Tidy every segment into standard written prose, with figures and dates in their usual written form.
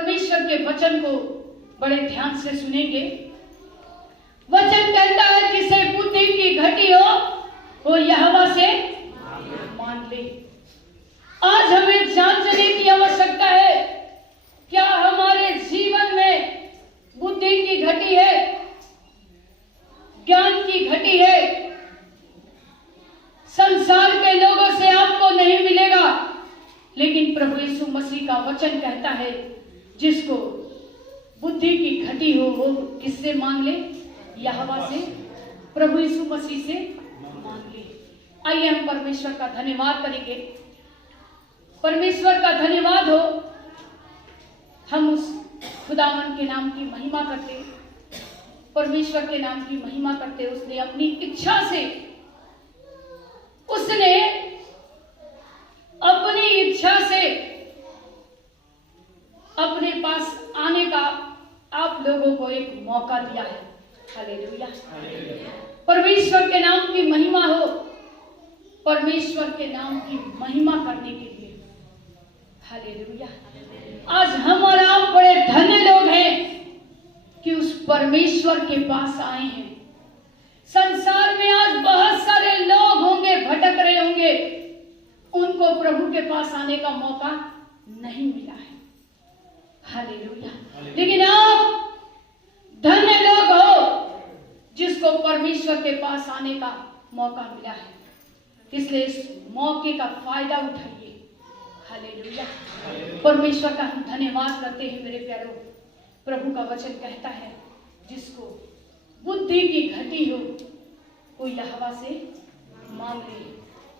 परमेश्वर के वचन को बड़े ध्यान से सुनेंगे। वचन कहता है जिसे बुद्धि की घटी हो वो यहोवा से मान ले। आज हमें जांचने की आवश्यकता है, क्या हमारे जीवन में बुद्धि की घटी है, ज्ञान की घटी है। संसार के लोगों से आपको नहीं मिलेगा, लेकिन प्रभु यीशु मसीह का वचन कहता है जिसको बुद्धि की घटी हो वो किससे मांग ले? यहोवा से, प्रभु यीशु मसीह से मांग ले। आइए हम परमेश्वर का धन्यवाद करेंगे। परमेश्वर का धन्यवाद हो, हम उस खुदावन के नाम की महिमा करते, परमेश्वर के नाम की महिमा करते। उसने अपनी इच्छा से, उसने अपनी इच्छा से अपने पास आने का आप लोगों को एक मौका दिया है। हालेलुया। परमेश्वर के नाम की महिमा हो, परमेश्वर के नाम की महिमा करने के लिए। हालेलुया। आज हम और आप बड़े धन्य लोग हैं कि उस परमेश्वर के पास आए हैं। संसार में आज बहुत सारे लोग होंगे, भटक रहे होंगे, उनको प्रभु के पास आने का मौका नहीं मिला है। हालेलुया। लेकिन आप धन्य लोग हो जिसको परमेश्वर के पास आने का मौका मिला है, इसलिए इस मौके का फायदा उठाइए। हालेलुया। परमेश्वर का हम धन्यवाद करते हैं मेरे प्यारों। प्रभु का वचन कहता है जिसको बुद्धि की घटी हो वो यहोवा से मांग ले।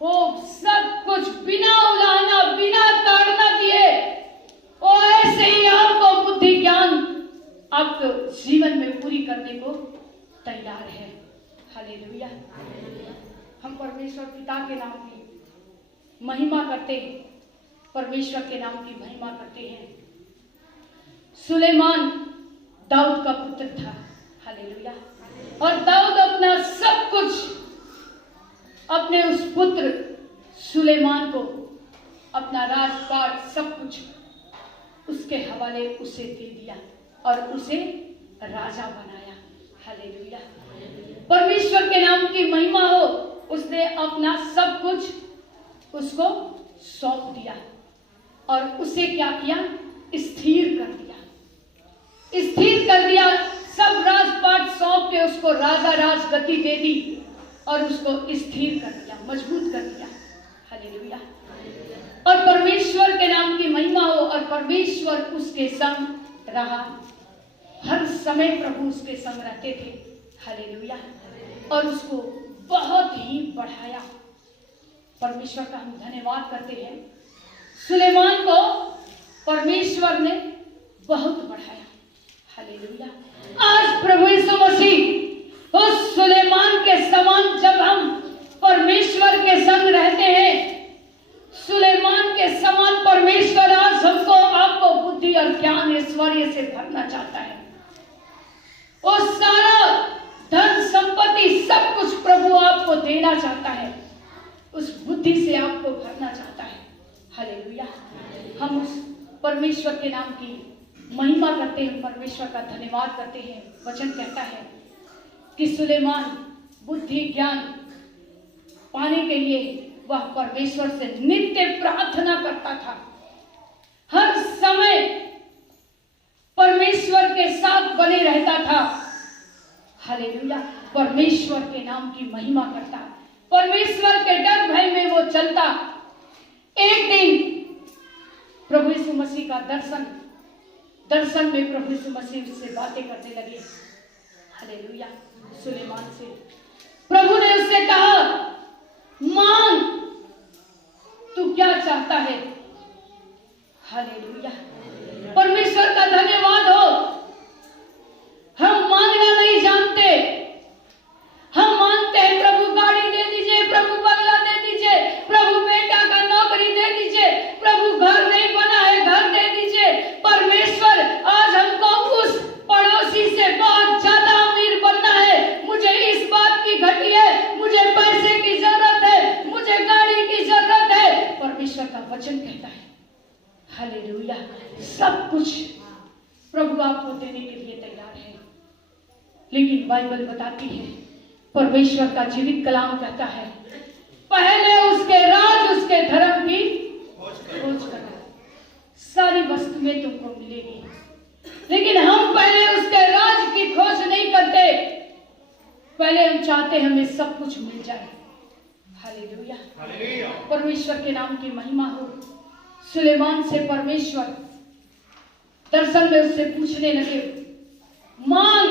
वो सब कुछ बिना उलाहना, बिना ताड़ना दिए, वो ऐसे ही आपको बुद्धि ज्ञान आपको जीवन में पूरी करने को तैयार है। हालेलुया। हम परमेश्वर पिता के नाम की महिमा करते हैं, परमेश्वर के नाम की महिमा करते हैं। सुलेमान दाऊद का पुत्र था। हालेलुया। और दाऊद अपना सब कुछ अपने उस पुत्र सुलेमान को, अपना राजपाट सब कुछ उसके हवाले उसे दे दिया और उसे राजा बनाया। हालेलुया। परमेश्वर के नाम की महिमा हो। उसने अपना सब कुछ उसको सौंप दिया और उसे क्या किया? स्थिर कर दिया। स्थिर कर दिया। सब राजपाट सौंप के उसको राजा राजगद्दी दे दी और उसको स्थिर कर दिया, मजबूत कर दिया। हालेलुया। और परमेश्वर के नाम की महिमा हो। और परमेश्वर उसके संग रहा, हर समय प्रभु उसके संग रहते थे। हालेलुया। और उसको बहुत ही बढ़ाया। परमेश्वर का हम धन्यवाद करते हैं। सुलेमान को परमेश्वर ने बहुत बढ़ाया। हालेलुया। आज प्रभु यीशु मसीह उस सुलेमान के समान जब हम परमेश्वर के संग रहते हैं, सुलेमान के समान परमेश्वर आज हमको, आपको बुद्धि और ज्ञान ऐश्वर्य से भरना चाहता है। वो सारा धन संपत्ति सब कुछ प्रभु आपको देना चाहता है, उस बुद्धि से आपको भरना चाहता है। हालेलुया। हम उस परमेश्वर के नाम की महिमा करते हैं, परमेश्वर का धन्यवाद करते हैं। वचन कहता है कि सुलेमान बुद्धि ज्ञान पाने के लिए वह परमेश्वर से नित्य प्रार्थना करता था। हर समय परमेश्वर के साथ बने रहता था। हालेलुया। परमेश्वर के नाम की महिमा करता, परमेश्वर के डर भय में वो चलता। एक दिन प्रभु यीशु मसीह का दर्शन में प्रभु यीशु मसीह उससे बातें करने लगे। हालेलुया। सुलेमान से प्रभु ने उससे कहा, मांग, तू क्या चाहता है? हालेलुया। परमेश्वर का धन्यवाद हो। हम मांगना नहीं जानते। हम मांगते हैं प्रभु गाड़ी दे दीजिए, प्रभु बंगला दे दीजिए, प्रभु बेटा का नौकरी दे दीजिए, प्रभु घर नहीं बना है घर दे दीजिए। परमेश्वर आज हमको उस पड़ोसी से बहुत ज्यादा अमीर बनना है। मुझे इस बात की घटी है, मुझे पैसे की जरूरत है, मुझे गाड़ी की जरूरत है। परमेश्वर का वचन कहता है, हालेलुया, सब कुछ प्रभु आपको देने के लिए तैयार है। लेकिन बाइबल बताती है, परमेश्वर का जीवित कलाम कहता है, पहले उसके राज, उसके धर्म की खोज करना, सारी वस्तुएं तुमको मिलेगी। लेकिन हम पहले उसके राज की खोज नहीं करते, पहले हम चाहते हमें सब कुछ मिल जाए। हालेलुया, परमेश्वर के नाम की महिमा हो। सुलेमान से परमेश्वर दर्शन में उससे पूछने लगे, मांग,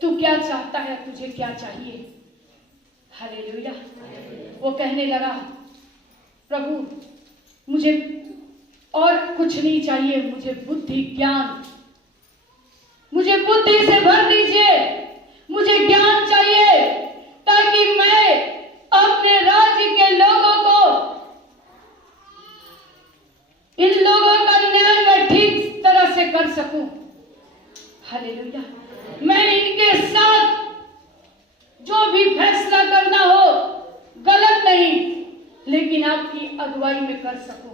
तू क्या चाहता है, तुझे क्या चाहिए। हालेलुया। वो कहने लगा, प्रभु मुझे और कुछ नहीं चाहिए, मुझे बुद्धि ज्ञान, मुझे बुद्धि से भर दीजिए, मुझे ज्ञान चाहिए ताकि मैं अपने राज्य के लोगों को, इन लोगों का न्याय मैं ठीक तरह से कर सकूं। हालेलुया। मैं इनके साथ जो भी फैसला करना हो गलत नहीं, लेकिन आपकी अगुवाई में कर सकूं।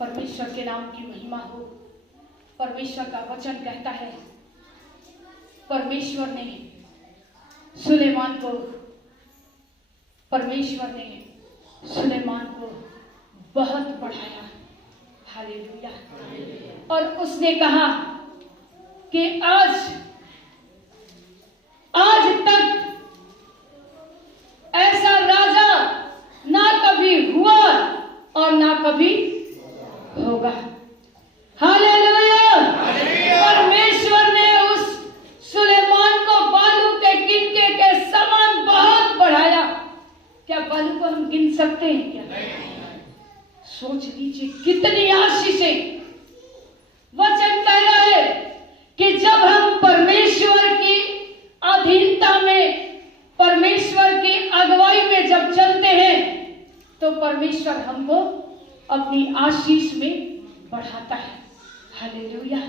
परमेश्वर के नाम की महिमा हो। परमेश्वर का वचन कहता है, परमेश्वर ने सुलेमान को बहुत बढ़ाया। हालेलुया। और उसने कहा कि आज तक ऐसा राजा ना कभी हुआ और ना कभी होगा। हालेलुया। परमेश्वर ने उस सुलेमान को बालू के गिनके के समान बहुत बढ़ाया। क्या बालू को हम गिन सकते हैं क्या? सोच लीजिए कितनी आशीषें। वचन कह रहा है कि जब हम परमेश्वर की अधीनता में, परमेश्वर की अगुवाई में जब चलते हैं, तो परमेश्वर हमको अपनी आशीष में बढ़ाता है। हालेलुया।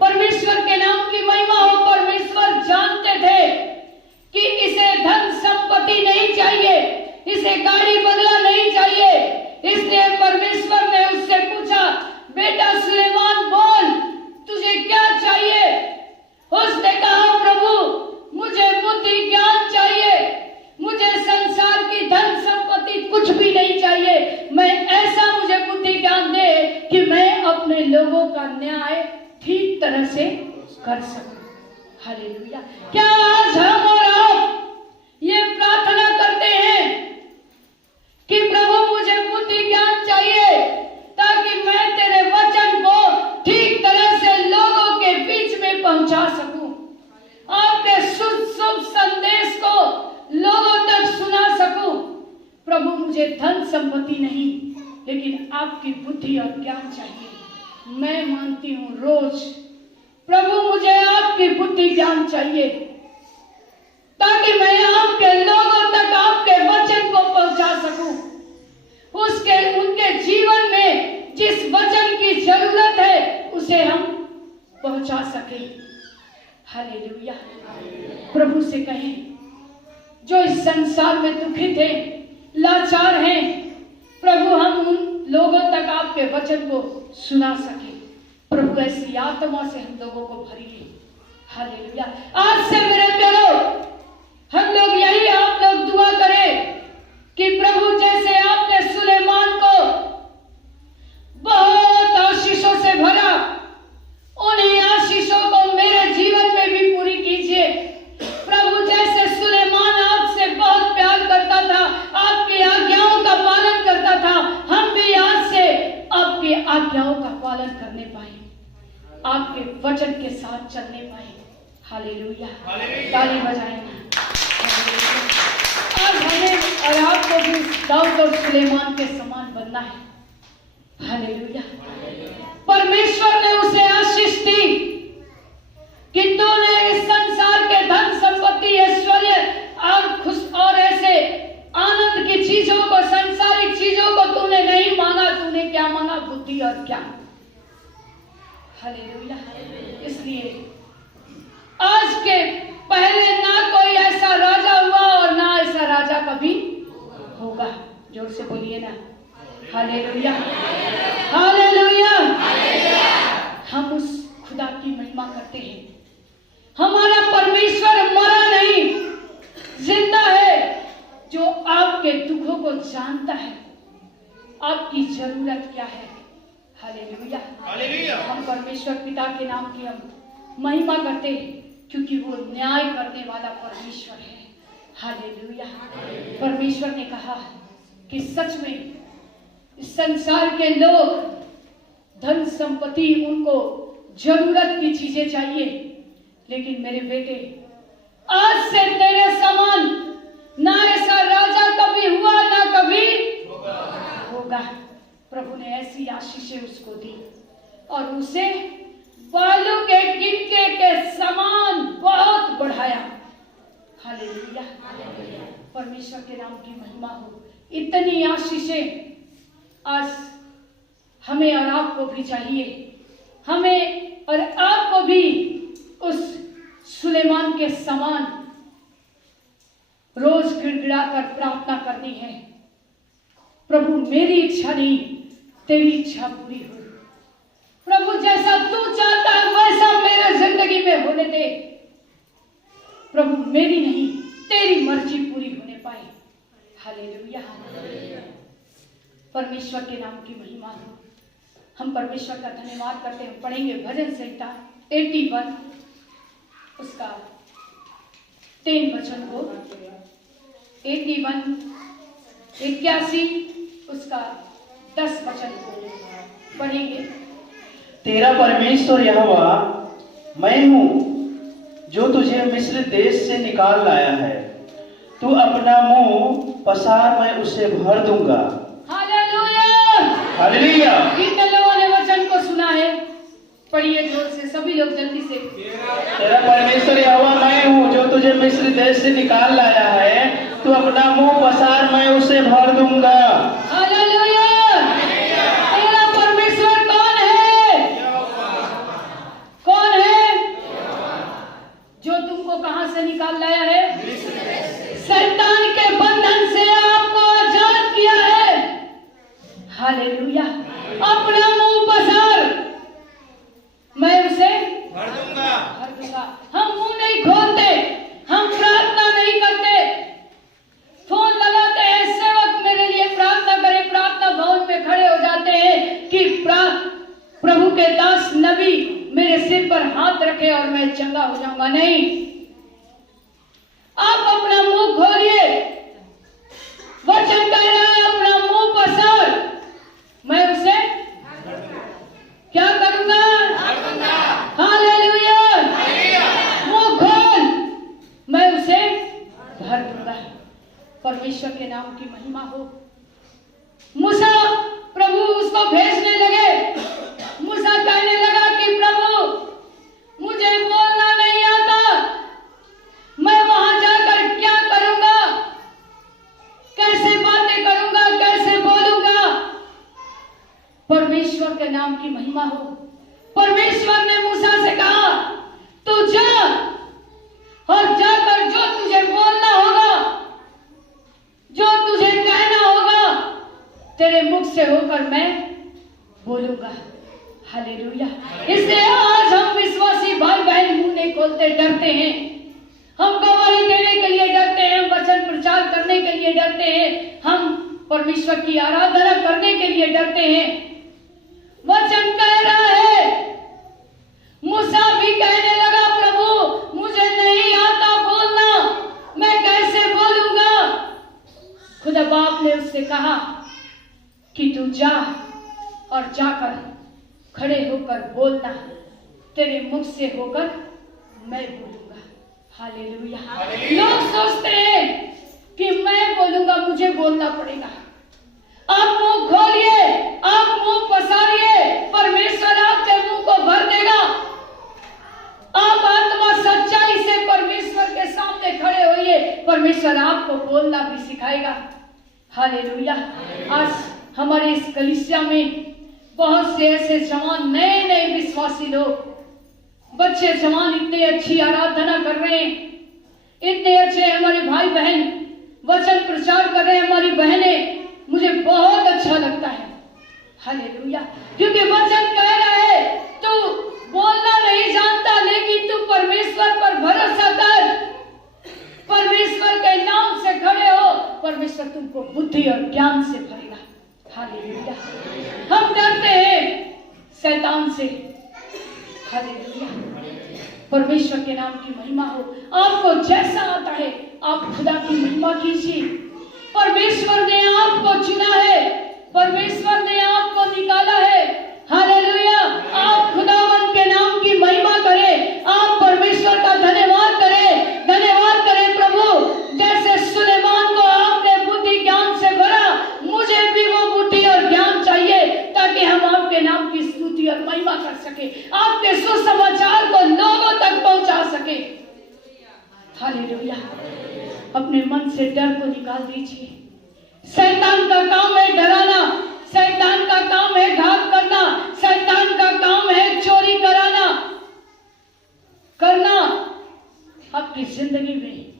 परमेश्वर के नाम की महिमा हो। परमेश्वर जानते थे कि इसे धन संपत्ति नहीं चाहिए, इसे गाड़ी बंगला नहीं चाहिए, इसलिए परमेश्वर ने उससे पूछा, बेटा सुलेमान बोल, तुझे क्या चाहिए? उसने कहा, प्रभु मुझे बुद्धि ज्ञान चाहिए, मुझे संसार की धन संपत्ति कुछ भी नहीं चाहिए, मैं ऐसा मुझे बुद्धि ज्ञान दे कि मैं अपने लोगों का न्याय ठीक तरह से कर सकूं। हालेलुया। क्या आज हम और आप ये प्रार्थना करते हैं कि प्रभु मुझे बुद्धि ज्ञान चाहिए ताकि मैं तेरे वचन को ठीक तरह से लोगों के बीच में पहुंचा सकूं, आपके शुभ संदेश को लोगों तक सुना सकूं। प्रभु मुझे धन संपत्ति नहीं, लेकिन आपकी बुद्धि और ज्ञान चाहिए। मैं मानती हूं रोज, प्रभु मुझे आपकी बुद्धि ज्ञान चाहिए ताकि मैं आपके लोगों तक आपके वचन को पहुंचा सकूं, उनके जीवन में जिस वचन की जरूरत है उसे हम पहुंचा सकें। हालेलुया। प्रभु से कहें, जो इस संसार में दुखित हैं, लाचार हैं, प्रभु हम उन लोगों तक आपके वचन को सुना सके। प्रभु ऐसी आत्मा से हम लोगों को भरिए। हालेलुया। आज से मेरे प्यारो, हम लोग यही आप लोग दुआ करें कि प्रभु जैसे आपने सुलेमान को बहुत आशीषों से भरा, उन्हीं आशीषों को मेरे जीवन में भी पूरी कीजिए। प्रभु जैसे सुलेमान आपसे बहुत प्यार करता था, आपकी आज्ञाओं का पालन करता था, हम भी आज से आपकी आज्ञाओं का पालन करने पाए, आपके वचन के साथ चलने पाए। हालेलुया। ताली बजाएं। आज हमें और आपको भी दाऊद और सुलेमान के समान बनना है। हालेलुया। परमेश्वर ने उसे आशीष दी कि तूने इस संसार के धन संपत्ति, ऐश्वर्य और ऐसे आनंद की चीजों को, संसारिक चीजों को तूने नहीं मांगा। तूने क्या मांगा? बुद्धि और ज्ञान। हालेलुया। इसलिए आज के पहले ना कोई ऐसा राजा हुआ और ना ऐसा राजा कभी होगा। जोर से बोलिए ना। हालेलुया। हालेलुया। करते हैं। हमारा परमेश्वर मरा नहीं, जिंदा है, जो आपके दुखों को जानता है, आपकी जरूरत क्या है। Hallelujah, hallelujah. हम परमेश्वर पिता के नाम की हम महिमा करते हैं, क्योंकि वो न्याय करने वाला परमेश्वर है। हालेलुया। परमेश्वर ने कहा कि सच में इस संसार के लोग, धन संपत्ति, उनको जरूरत की चीजें चाहिए, लेकिन मेरे बेटे, आज से तेरे समान ना ऐसा राजा कभी हुआ ना कभी होगा। प्रभु ने ऐसी आशीषें उसको दी और उसे बालू के गिनके के समान बहुत बढ़ाया। हालेलुया, परमेश्वर के नाम की महिमा हो। इतनी आशीषें आज हमें और आपको भी चाहिए। हमें और आपको भी उस सुलेमान के समान रोज गिड़गिड़ाकर प्रार्थना करनी है, प्रभु मेरी इच्छा नहीं तेरी इच्छा पूरी हो। प्रभु जैसा तू चाहता है वैसा मेरे जिंदगी में होने दे। प्रभु मेरी नहीं तेरी मर्जी पूरी होने पाए। हालेलुया, परमेश्वर के नाम की महिमा हो। हम परमेश्वर का धन्यवाद करते हैं। पढ़ेंगे भजन संहिता 81 उसका 3 वचन को, 81 81 उसका 10 वचन को पढ़ेंगे। तेरा परमेश्वर यहोवा मैं हूँ जो तुझे मिस्र देश से निकाल लाया है। तू अपना मुंह पसार मैं उसे भर दूंगा। Hallelujah, hallelujah. कितने लोगों ने वचन को सुना है? पढ़िए जोर से, सभी लोग जल्दी से। तेरा परमेश्वर यहोवा मैं हूँ जो तुझे मिस्र देश से निकाल लाया है। तू अपना मुंह पसार मैं उसे भर दूंगा। हालेलुया। तेरा परमेश्वर कौन है? कौन है? जो तुमको कहां से निकाल लाया है? शैतान के बंधन से आपको आजाद किया है। हालेलुया। अपना मुंह पसार मैं उसे भर दूंगा। हम मुंह नहीं खोलते, हम प्रार्थना नहीं करते, फोन लगाते हैं, सेवक मेरे लिए प्रार्थना करें, प्रार्थना भवन में खड़े हो जाते हैं कि प्रभु के दास नबी मेरे सिर पर हाथ रखे और मैं चंगा हो जाऊंगा। नहीं, आप अपना मुंह खोलिए। वचन कह रहा है अपना मुंह पसार मैं उसे क्या करूंगा? हालेलुया। मुंह खोल मैं उसे भर दूंगा। परमेश्वर के नाम की महिमा हो। मूसा, प्रभु उसको भेजने लगे। मूसा कहने लगा कि प्रभु मुझे बोलना नहीं आता, मैं वहां जाकर क्या करूंगा, कैसे बातें करूंगा, कैसे बोलूंगा। परमेश्वर के नाम की महिमा हो। परमेश्वर ने मूसा से कहा तू जा और जाकर जो तुझे बोलना होगा, जो तुझे कहना होगा, तेरे मुख से होकर मैं बोलूंगा। हालेलुया। इसलिए आज हम विश्वासी भाई बहन मुंह नहीं खोलते, डरते हैं। हम गवाही देने के लिए डरते हैं, वचन प्रचार करने के लिए डरते हैं, हम परमेश्वर की आराधना करने के लिए डरते हैं। वचन कह रहा है, मूसा भी कहने लगा प्रभु मुझे नहीं आता बोलना, मैं कैसे बोलूंगा। खुदा बाप ने उससे कहा कि तू जा और जाकर खड़े होकर बोलना, तेरे मुख से होकर मैं बोलूंगा। हालेलुया। लोग सोचते हैं कि मैं बोलूंगा, मुझे बोलना पड़ेगा। आप मुंह खोलिए, आप मुंह पसारिए, परमेश्वर आपके मुंह को भर देगा। आप आत्मा सच्चाई से परमेश्वर के सामने खड़े होइए, परमेश्वर आपको बोलना भी सिखाएगा। हालेलुया। आज हमारे इस कलीसिया में बहुत से ऐसे जवान, नए नए विश्वासी लोग, बच्चे जवान इतने अच्छी आराधना कर रहे हैं, इतने अच्छे हमारे भाई बहन वचन प्रचार कर रहे हैं, हमारी बहनें, मुझे बहुत अच्छा लगता है। हालेलुया। क्योंकि वचन कह रहा है तू बोलना नहीं जानता से। हालेलुया, परमेश्वर के नाम की महिमा हो। आपको जैसा आता है आप खुदा की महिमा कीजिए। परमेश्वर ने आपको चुना है, परमेश्वर ने आपको निकाला है। हालेलुया, आप खुदावन के नाम की महिमा करें, आप परमेश्वर का धन्यवाद करें, धन्यवाद करें प्रभु। जैसे सुलेमान को आपने बुद्धि ज्ञान से भरा, मुझे भी वो बुद्धि और ज्ञान चाहिए ताकि हम आपके नाम की स्तुति और महिमा कर सके, आपके सुसमाचार को लोगों तक पहुंचा सके। हालेलुया, अपने मन से डर को निकाल दीजिए। शैतान का काम है डराना, शैतान का काम है घात करना, शैतान का काम है चोरी करना आपकी जिंदगी में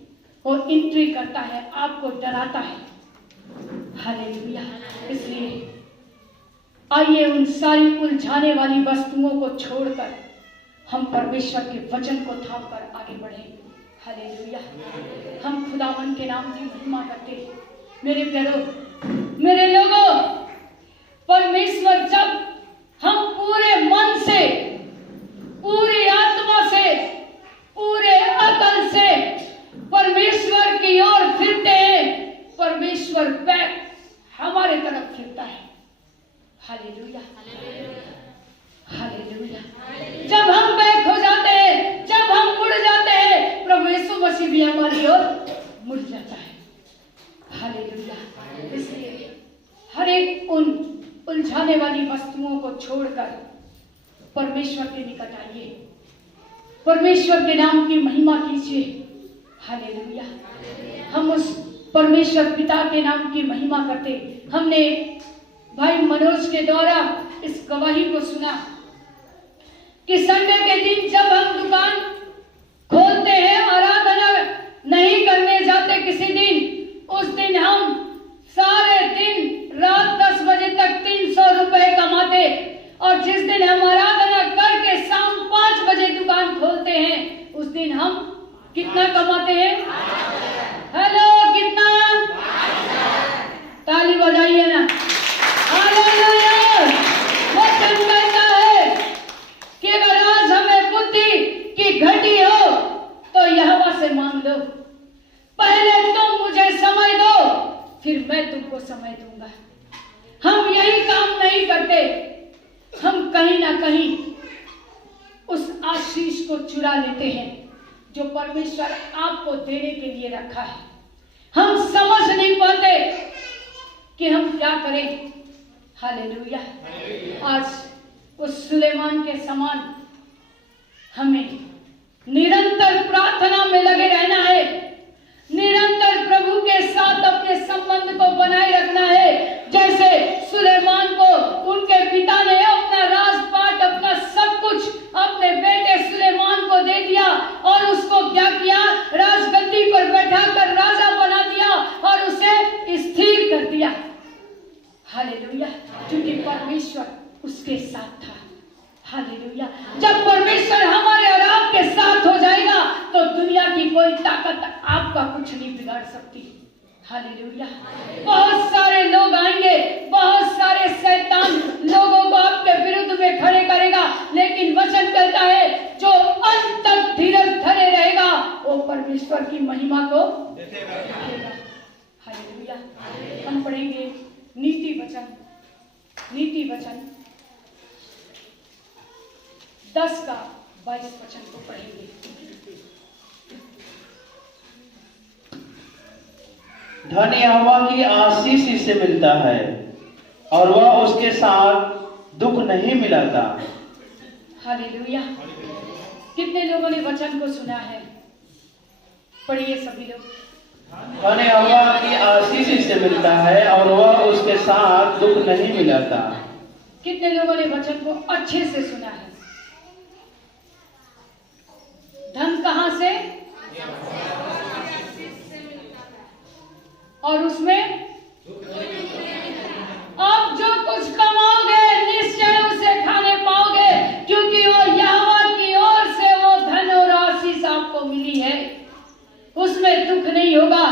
वो एंट्री करता है, आपको डराता है। हालेलुया, इसलिए आइए उन सारी उलझाने वाली वस्तुओं को छोड़कर हम परमेश्वर के वचन को थाम कर आगे बढ़े। हालेलुया, हम खुदावन के नाम की महिमा करते हैं। मेरे प्यारो, मेरे लोगों, परमेश्वर जब हम पूरे मन से, पूरी आत्मा से, पूरे अकल से परमेश्वर की ओर फिरते हैं, परमेश्वर बैक हमारे तरफ फिरता है। Hallelujah, hallelujah. जब हम बैक हो जाते हैं, जब हम मुड़ जाते हैं, प्रभु यीशु मसीह भी हमारी ओर मुड़ जाता है। हालेलुया, इसलिए हर एक उन उलझाने वाली वस्तुओं को छोड़कर परमेश्वर के निकट आइए, परमेश्वर के नाम की महिमा कीजिए। हालेलुया, हम उस परमेश्वर पिता के नाम की महिमा करते। हमने भाई मनोज के द्वारा इस गवाही को सुना कि संडे के दिन जब हम दुकान खोलते हैं, आराधना नहीं करने जाते किसी दिन, उस दिन हम सारे दिन रात 10 बजे तक 300 रुपए कमाते, और जिस दिन हम आराधना करके शाम 5 बजे दुकान खोलते हैं, उस दिन हम कितना कमाते हैं? हेलो, कितना? ताली बजाइए ना। हालेलुया, वचन कहता है कि अगर आज हमें बुद्धि की घटी हो तो यहोवा से मांग लो। पहले तुम मुझे समय दो, फिर मैं तुमको समय दूंगा। हम यही काम नहीं करते, हम कहीं ना कहीं उस आशीष को चुरा लेते हैं जो परमेश्वर आपको देने के लिए रखा है। हम समझ नहीं पाते कि हम क्या करें। हालेलुया, आज उस सुलेमान के समान हमें निरंतर प्रार्थना में लगे रहना है, निरंतर प्रभु के साथ अपने संबंध को बनाए रखना है। जैसे सुलेमान को उनके पिता ने अपना राजपाट, अपना सब कुछ अपने बेटे सुलेमान को दे दिया और उसको क्या किया? राजगद्दी पर बैठाकर राजा बना दिया और उसे स्थिर कर दिया। हालेलुया, क्योंकि परमेश्वर उसके साथ था। हालेलुया, जब परमेश्वर हमारे और आपके साथ हो जाएगा तो दुनिया की कोई ताकत आपका कुछ नहीं बिगाड़ सकती। हालेलुया, बहुत सारे लोग आएंगे, बहुत सारे शैतान लोगों को आपके विरुद्ध में खड़े करेगा, लेकिन वचन कहता है जो अंत तक धीरज धरे रहेगा वो परमेश्वर की महिमा को देखेगा। हालेलुया, हम पढ़ेंगे नीति वचन 10 का 22 वचन को पढ़ेंगे। धन यहोवा की आशीष इससे मिलता है और वह उसके साथ दुख नहीं मिलाता। हालेलुया, कितने लोगों ने वचन को सुना है? पढ़िए सभी लोग। धन यहोवा की आशीष इससे मिलता है और वह उसके साथ दुख नहीं मिलाता। कितने लोगों ने वचन को अच्छे से सुना है? धन कहां से? और उसमें आप जो कुछ कमाओगे निश्चय उसे खाने पाओगे, क्योंकि वो यहोवा की ओर से वो धन और आशीष आपको मिली है। उसमें दुख नहीं होगा,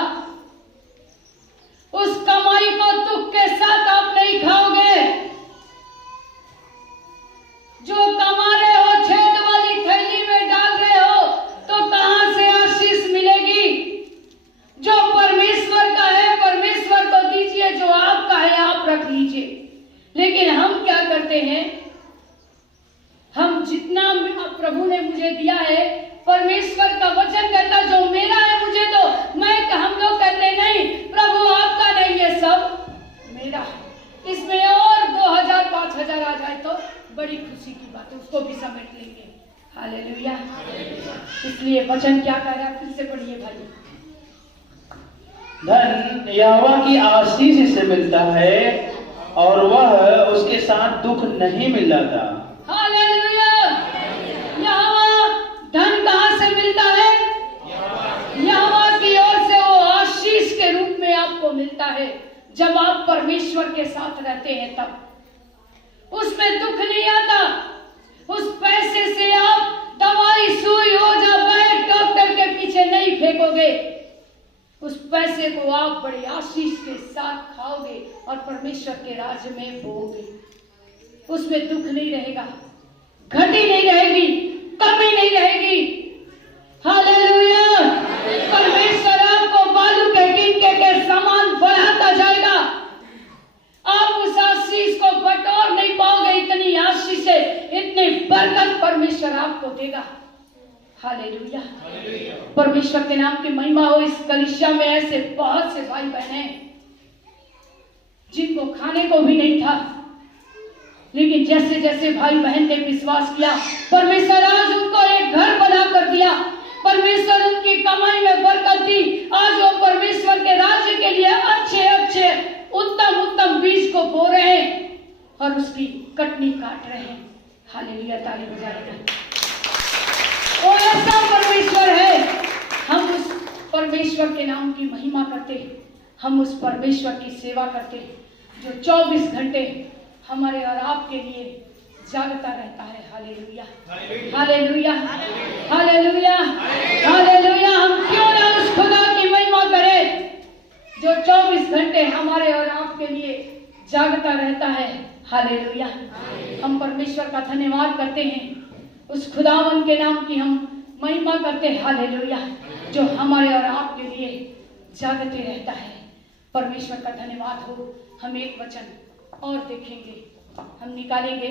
उस कमाई को दुख के साथ आप नहीं खाओगे। जो प्रभु ने मुझे दिया है। परमेश्वर का वचन कहता जो मेरा है मुझे दो। हम लोग कहते नहीं, प्रभु आपका नहीं, ये सब मेरा है। इसमें और 2000 5000 आ जाए तो बड़ी खुशी की बात है, उसको भी समेट लेंगे। हालेलुया। इसलिए वचन क्या कह रहा है, फिर से पढ़िए भाई। धन यहोवा की आशीष से मिलता है और वह उसके साथ दुख नहीं मिलाता। हालेलुया। यहोवा धन कहाँ से मिलता है? यहोवा की ओर से वो आशीष के रूप में आपको मिलता है। जब आप परमेश्वर के साथ रहते हैं तब उसमें दुख नहीं आता। उस पैसे से आप दवाई सुई ओझा बैठ डॉक्टर के पीछे नहीं फेंकोगे। उस पैसे को आप बड़ी आशीष के साथ खाओगे और परमेश्वर के राज्य में बोओगे। उसमें दुख नहीं रहेगा, घटी नहीं रहेगी, कमी नहीं रहेगी। हालेलुया। परमेश्वर आपको बालू के टिनके के समान बढ़ाता जाएगा। आप उस आशीष को बटोर नहीं पाओगे। इतनी आशीष है, इतनी बरकत परमेश्वर आपको देगा। हालेलुया। परमेश्वर के नाम की महिमा हो। इस कलीसिया में ऐसे बहुत से भाई बहन हैं जिनको खाने को भी नहीं था, लेकिन जैसे जैसे भाई बहन ने विश्वास किया, परमेश्वर आज उनको एक घर बना कर दिया। परमेश्वर उनकी कमाई में बरकत दी। आज वो परमेश्वर के राज्य के लिए अच्छे अच्छे उत्तम उत्तम बीज को बो रहे हैं और उसकी कटनी काट रहे हैं। हालेलुया। ताली बजाएगा। वो ऐसा परमेश्वर है। हम उस परमेश्वर के नाम की महिमा करते हैं। हम उस परमेश्वर की सेवा करते हैं जो 24 घंटे हमारे और आपके लिए जागता रहता है। हालेलुया। हालेलुया। हालेलुया। हालेलुया। हम क्यों ना उस खुदा की महिमा करें जो 24 घंटे हमारे और आपके लिए जागता रहता है। हालेलुया। हम परमेश्वर का धन्यवाद करते हैं। उस खुदावन के नाम की हम महिमा करते हैं। हालेलुया। जो हमारे और आपके लिए जागते रहता है। परमेश्वर का धन्यवाद हो। हम एक वचन और देखेंगे, हम निकालेंगे